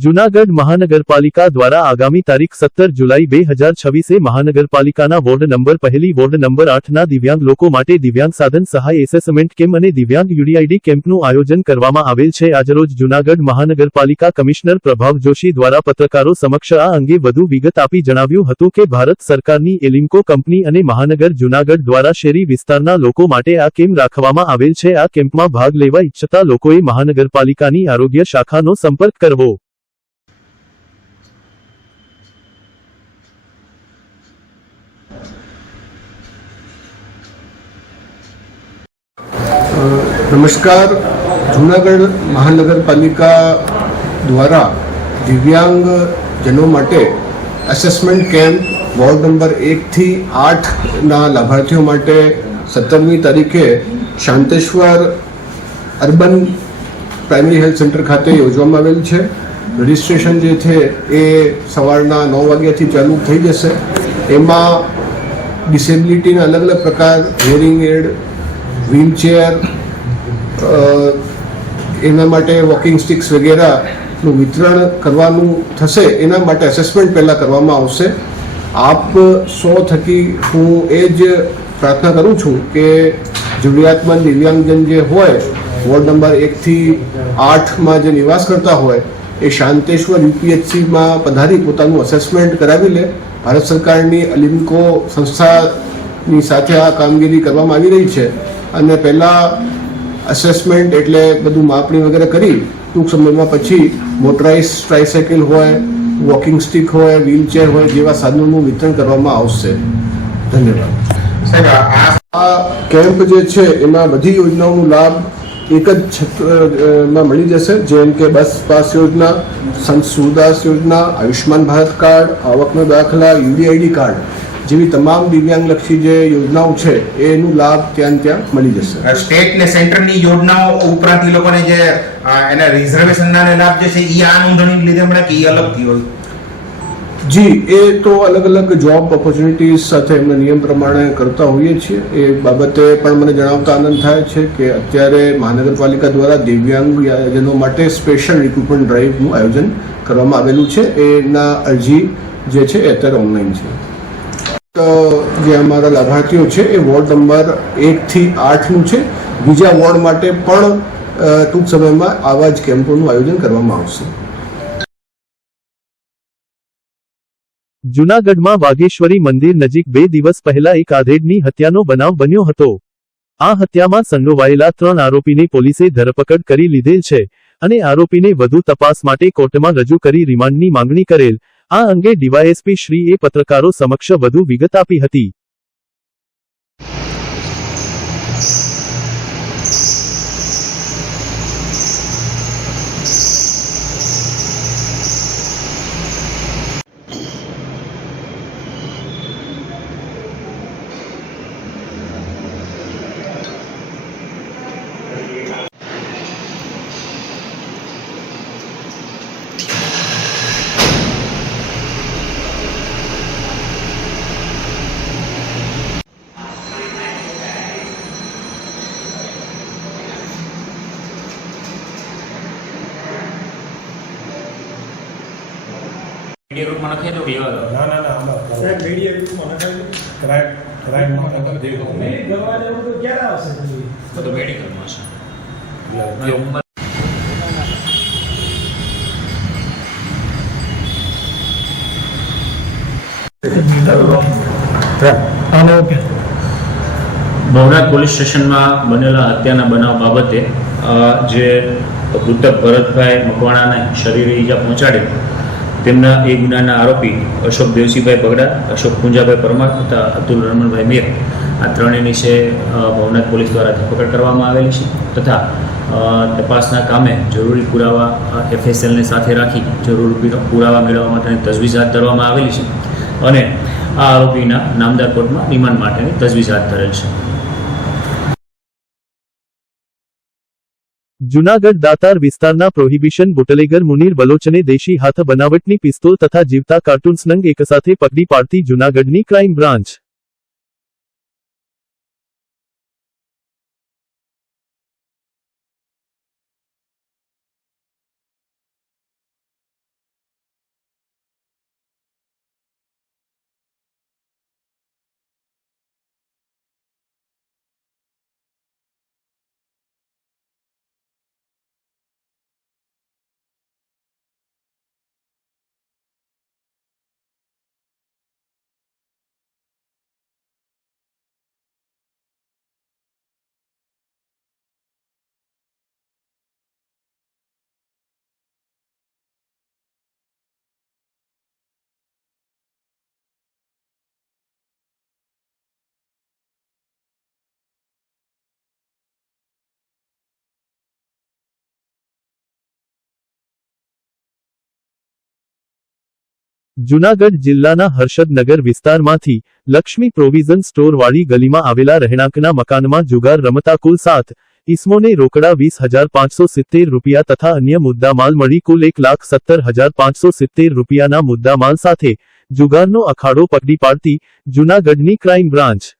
जूनागढ़ महानगरपालिका द्वारा आगामी तारीख 17 जुलाई 2026 महानगरपालिकाना वोर्ड नंबर पहली वोर्ड नंबर 8 ना दिव्यांग लोको माटे दिव्यांग साधन सहाय एसेसमेंट केम्प अने दिव्यांग यूडीआईडी केम्पનું आयोजन કરવામાં આવેલ છે। આજરોજ જૂનાગઢ મહાનગરપાલિકા કમિશનર પ્રભાવ જોશી દ્વારા પત્રકારો સમક્ષ આ અંગે વધુ વિગત આપી જણાવ્યું હતું કે ભારત સરકારની એલિમ્કો કંપની અને મહાનગર જૂનાગઢ દ્વારા શહેરી વિસ્તારના લોકો માટે આ કેમ્પ રાખવામાં આવેલ છે। આ કેમ્પમાં ભાગ લેવા ઈચ્છતા લોકોએ મહાનગરપાલિકાની આરોગ્ય શાખાનો સંપર્ક કરવો। नमस्कार। जूनागढ़ महानगरपालिका द्वारा दिव्यांग जनों माटे असेसमेंट केम्प वॉर्ड नंबर 1 थी 8 ना लाभार्थियों माटे 17મી तारीखे Shanteshwar urban primary health centre खाते योजવામાં आवेल छे। रजिस्ट्रेशन जे थे ए सवारना 9 वाग्याथी चालू थई जशे। एमां डिसेबिलिटीना अलग अलग प्रकार हियरिंग एड, व्हीलचेर, एना माटे वॉकिंग स्टिक्स वगैरहનું વિતરણ કરવાનું થશે। એના માટે અસેસમેન્ટ પહેલાં કરવામાં આવશે। આપ સૌ થકી હું એ જ પ્રાર્થના કરું છું કે જરૂરિયાતમંદ દિવ્યાંગજન જે હોય વોર્ડ નંબર 1 થી 8માં જે નિવાસ કરતા હોય એ શાંતેશ્વર યુપીએચસીમાં પધારી પોતાનું અસેસમેન્ટ કરાવી લે। ભારત સરકારની અલિમ્કો સંસ્થાની સાથે આ કામગીરી કરવામાં આવી રહી છે અને પહેલાં અસેસમેન્ટ એટલે બધું માપણી વગેરે કરી ટૂંક સમયમાં પછી મોટરાઇઝ ટ્રાયસાઇકલ હોય, વોકિંગ સ્ટિક હોય, વ્હીલચેર હોય જેવા સાધનોનું વિતરણ કરવામાં આવશે। ધન્યવાદ સાહેબ। આ કેમ્પ જે છે એમાં બધી યોજનાઓનો લાભ એક જ છત્રમાં મળી જશે, જેમ કે બસ પાસ યોજના, સંત સુરદાસ યોજના, આયુષ્માન ભારત કાર્ડ, આવકનો દાખલા, યુડીઆઈડી કાર્ડ જેવી તમામ દિવ્યાંગલક્ષી જે યોજનાઓ છે એનું લાભ ત્યાં મળી જશે। સ્ટેટ ને સેન્ટરની યોજનાઓ ઉપરાંત એ લોકોને જે એના રિઝર્વેશનના લાભ જે છે ઈ આ નોંધણી લીધે મળે કે ઈ અલગથી હોય? જી, એ તો અલગ અલગ જોબ ઓપોર્ચ્યુનિટીઝ સાથે એમના નિયમ પ્રમાણે કરતા હોઈએ છીએ। એ બાબતે પણ મને જણાવતા આનંદ થાય છે કે અત્યારે મહાનગરપાલિકા દ્વારા દિવ્યાંગજનો માટે સ્પેશિયલ રિક્રુટમેન્ટ ડ્રાઈવનું આયોજન કરવામાં આવેલું છે। એના અરજી જે છે એ અત્યારે ઓનલાઈન છે। જે અમારા લાભાર્થીઓ છે એ વોર્ડ નંબર 1 થી 8નું છે। બીજા વોર્ડ માટે પણ ટૂંક સમયમાં આવા જ કેમ્પોનું આયોજન કરવામાં આવશે। જૂનાગઢમાં વાઘેશ્વરી મંદિર નજીક 2 દિવસ પહેલા એક આધેડની હત્યાનો બનાવ બન્યો હતો। આ હત્યામાં સંડોવાયેલા 3 આરોપીને પોલીસે ધરપકડ કરી લીધેલ છે અને આરોપીને વધુ તપાસ માટે કોર્ટમાં રજૂ કરી રિમાન્ડની માંગણી કરેલ। આ અંગે ડીવાયએસપી શ્રીએ પત્રકારો સમક્ષ વધુ વિગત આપી હતી। मीडिया ग्रुप में नखे तो केवा दो ना ना ना हम साहब मीडिया ग्रुप में नखे क्राइम में कर दे नहीं दवा लेવો તો ક્યારે આવશે પછી तो मेडिकल में છે એટલે उम्र ભવનાથ પોલીસ સ્ટેશનમાં બનેલા હત્યાના બનાવ બાબતે જે મૃતક ભરતભાઈ મકવાણાને શરીરે ઈજા પહોંચાડી તેમના એ ગુનાના આરોપી અશોક દેવસીભાઈ બગડા, અશોક પુંજાભાઈ પરમાર તથા અતુલ રમણભાઈ મેર આ ત્રણેયની છે ભવનાથ પોલીસ દ્વારા ધરપકડ કરવામાં આવેલી છે તથા તપાસના કામે જરૂરી પુરાવા એફએસએલને સાથે રાખી જરૂરી પુરાવા મેળવવા માટેની તજવીજ હાથ ધરવામાં આવેલી છે અને આ આરોપીના નામદાર કોર્ટમાં રિમાન્ડ માટેની તજવીજ હાથ ધરેલ છે। જૂનાગઢ દાતાર વિસ્તારના પ્રોહિબિશન બુટલેગર મુનીર બલોચને દેશી હાથ બનાવટની પિસ્તોલ તથા જીવતા કાર્ટૂન્સ નંગ એકસાથે પકડી પાડતી જૂનાગઢની ક્રાઇમ બ્રાન્ચ। જૂનાગઢ જિલ્લાના હર્ષદનગર વિસ્તારમાંથી લક્ષ્મી પ્રોવિઝન સ્ટોર વાળી ગલીમાં આવેલા રહેણાંકના મકાનમાં જુગાર રમતા કુલ 7 ઈસમોને રોકડા 20,570 રૂપિયા તથા અન્ય મુદ્દામાલ મળી કુલ 1,70,570 રૂપિયાના મુદ્દામાલ સાથે જુગારનો અખાડો પકડી પાડતી જૂનાગઢની ક્રાઇમ બ્રાન્ચ